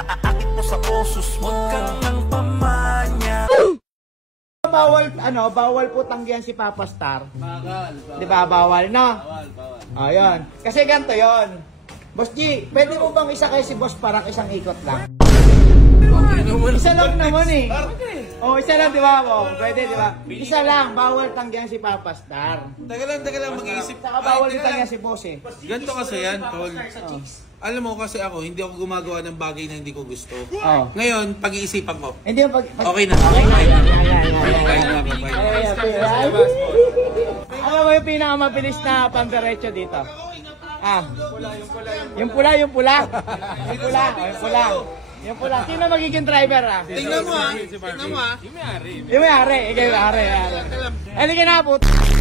maaakit mo sa osos mo. Huwag kang nang pamanya. Bawal po tanggihan si Papa Star. Bawal. Di ba, bawal, no? Bawal. Ayun. Kasi ganito yon. Boss G, pwede mo bang isakay si Boss Parang isang ikot lang? Isa lang naman eh. Oh, isa lang, di ba? Oh, pwede, di ba? Isa lang, bawal tanggihan si Papa Star. Teka lang, mag-iisip. Saka bawal din tanggihan si Boss eh. Ganito kasi yan, Tol. Alam mo kasi ako, hindi ako gumagawa ng bagay na hindi ko gusto. Oh. Ngayon, pag-iisipan ko. Hindi yung Okay na. Ano ba yung pinakamabilis na pamdiretso dito? Yung pula. Yung pula. Sino magiging driver Tingnan mo Yung may-ari. Ikaw yung may-ari. Hindi ka na po.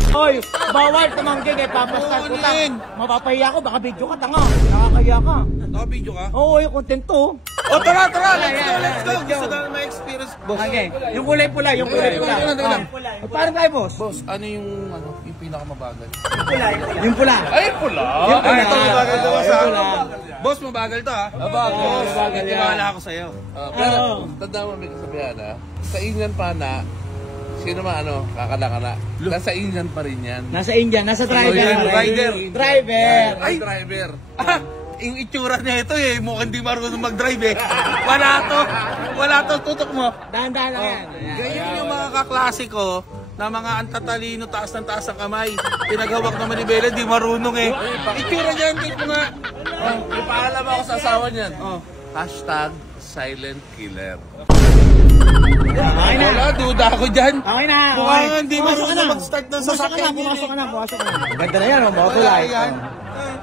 Oy, bawal tumanggi kay Papa Star. Putang, mapapahiya ko. Baka video ka, tanga. Nakakaya ka. Naka-video ka? Oo, yung content to. Tara! Let's go! Gusto na may experience, boss. Okay, yung kulay pula. Paano tayo, boss? Boss, ano yung pinakamabagal? Yung pula. Ay, pula! Yung pula. Mabagal to, boss, Yung pula. Boss, mabagal to, ha? Mabagal yan. Tiwala ako sa'yo. Pero, tanda mo may kasabihan sa Indian pa na, sino man kakala. Nasa Indian pa rin yan. Nasa India, nasa driver. Rider. Driver. Ay, driver. Yung itsura niya ito mukhang di marunong mag-drive Wala to, tutok mo. Dahan-dahan lang yan. Ganyan yung mga kaklasiko na mga antatalino, taas ng taas ang kamay. Pinagawak na manibela, di marunong Itsura niya, tipo nga. May paalam ako sa asawa niyan. Hashtag silent killer. Okay na. Wala, duda ako dyan. Okay na. Mukhang hindi marunong mag-start ng sasakyan. Pumasok ka na. Ganda na yan, motulay.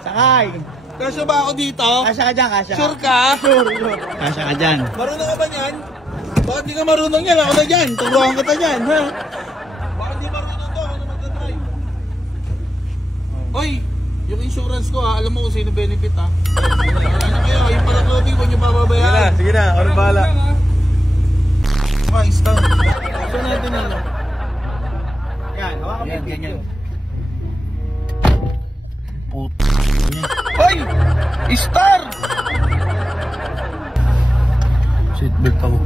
Sakay. Kasya ba ako dito? Kasya ka dyan, kasya. Sure ka? Sure. Kasya ka dyan. Marunong ka ba niyan? Bakit di ka marunong yan? Ako na dyan. Turuan kita dyan, ha? Bakit di marunong to? Ako na magdadrive. Oy, yung insurance ko alam mo kung sino benefit Wala na kayo, yung pala clothing, huwag nyo bababayaan. Sige na, ano bahala? Stop. Ito natin Yan, hawakan mo. Yan. Hoy! Star! Seatbelt ako.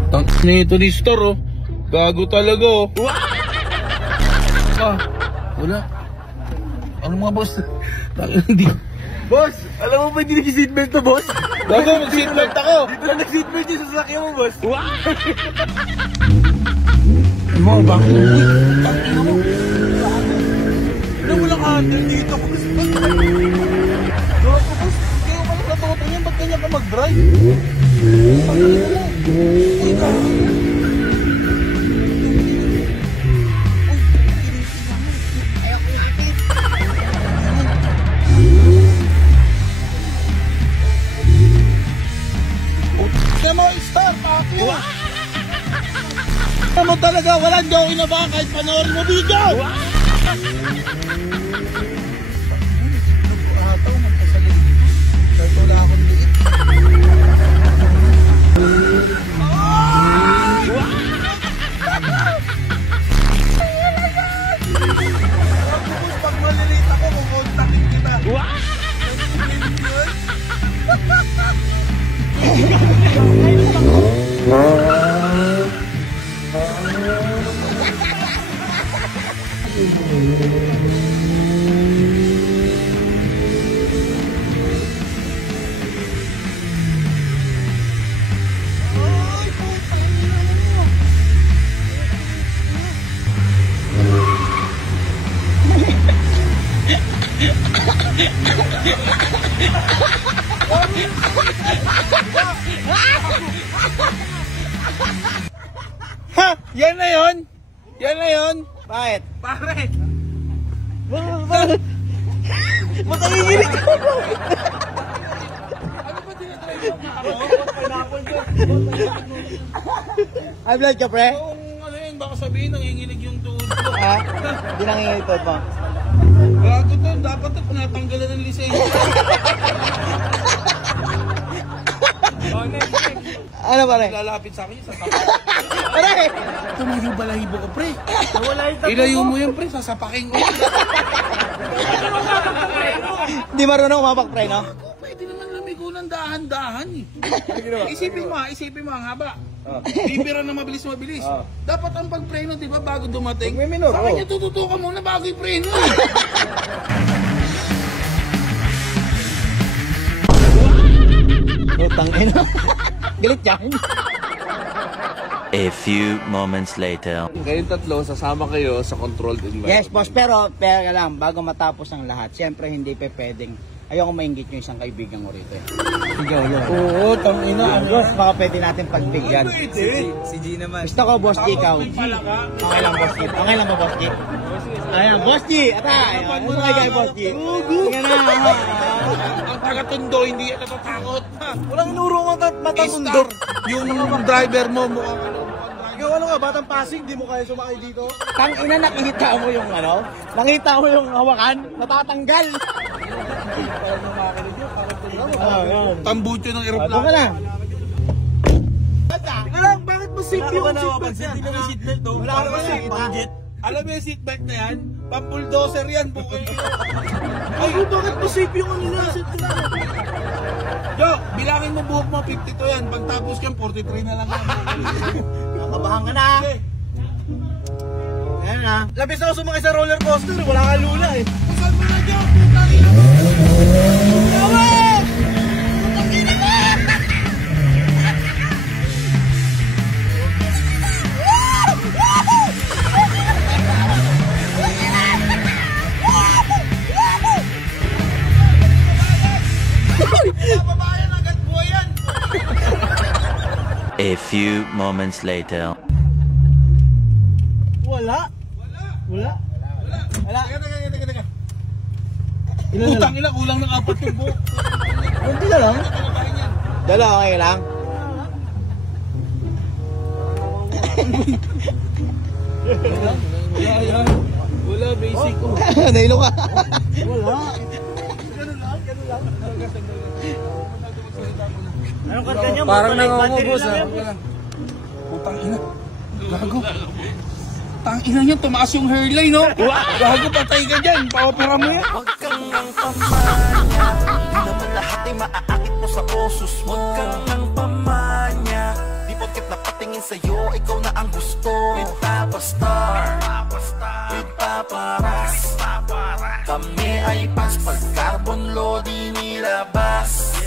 Ito ni Star Gago talaga Wala. Ano mga boss? Hindi. Boss, alam mo ba hindi nag-seatbelt to, boss? Gago, mag-seatbelt ako. Dito lang nag-seatbelt yung sasakyan mo, boss. Mo, bakit? Tangina mo. Ano walang handle dito? Boss, kaya pala sa toto niya, ba't kanya ka mag-drive? Uy, gago. Star, pakyo! Ano talaga, wala hindi ako inabahan kahit panoorin mo video! Ataw, magpasalit dito. Kahit wala akong liit. Pag maliliit ako, kukontakin kita. Ha! Yan na yun! Yan na yun! Bakit? Pare! Bakit? Matagigilig ka ba? Ay, blood ka, pre? Ano yun, baka sabihin nanginginig yung tuhod ko. Ha? Hindi nanginginig to mo. Gago to, dapat ito natanggalan ng lisensya. Ano, pare? Lalapit sa akin yung sasapakin. Pare! Tumili balahibo ko, pre. Ilayo mo yan, pre. Sasapakin ko. Hindi marunong umapak, pre, no? Pwede naman lamigunan dahan-dahan eh. Isipin mo ang haba. Bibira na mabilis. Dapat ang pagpreno, di ba, bago dumating? Magmiminor, Sa kanya tututukan muna bago i-preno eh. Utang ina. Galit yan. A few moments later. Kayong tatlo, sasama kayo sa controlled environment. Yes, boss. Pero lang, bago matapos ang lahat, siyempre hindi pa pwedeng. Ayoko maingit yung isang kaibigan ko rito. Sigaw yun. Oo, tangina. Boss, baka pwede natin pagbigyan. Si G naman. Gusto ko, Boss G, ikaw. Okay lang, Boss G. Okay lang ba, Boss G? Ayan, Boss G. Atay. Ano kaya, Boss G? Sige na. Ang taga-tundo, hindi yan natatakot. Walang inuro mo matatundo. Yung driver mo, mukhang ano. Ikaw ano nga, batang Pasig, di mo kaya sumakay dito? Tangina, nakita mo yung ano? Nakita mo yung hawakan? Natatanggal. Yun. Tambucho ng Doon aeroplano. ka na. Bakit mo safety yung seatbelt yan? Hindi naman seatbelt to. Wala ka naman seatbelt. Alam mo yung seatbelt na yan? Pang-bulldozer yan, bukay. Ay, bakit mo safe yung ano na seatbelt? Yo, bilangin mo buhok mo, 52 yan. Pagtapos yan, 43 na lang yan. Nakabahan ka na. Ayan na. Labis ako sumakay sa roller coaster, wala ka lula eh. Saan mo na dyan? Putang ina mo! A few moments later. Wala. Teka. Putang ina, kulang ng 4 yung buhok. Hindi na lang. Dalawa, okay lang. Wala, basic ko. Nailo ka. Anong kanta niyo? Parang nangungubos ah. Putang ina. Gago. Tangina niyo, tumaas yung hairline, no? Gago, patay ka dyan. Pa-opera mo yan. Huwag kang nang pamanya. Di naman lahat ay maaakit mo sa osos mo. Huwag kang nang pamanya. Di porket napatingin sa'yo, ikaw na ang gusto. With Papa Star, with Papa Ras. Kami ay pas pag carbon load inilabas.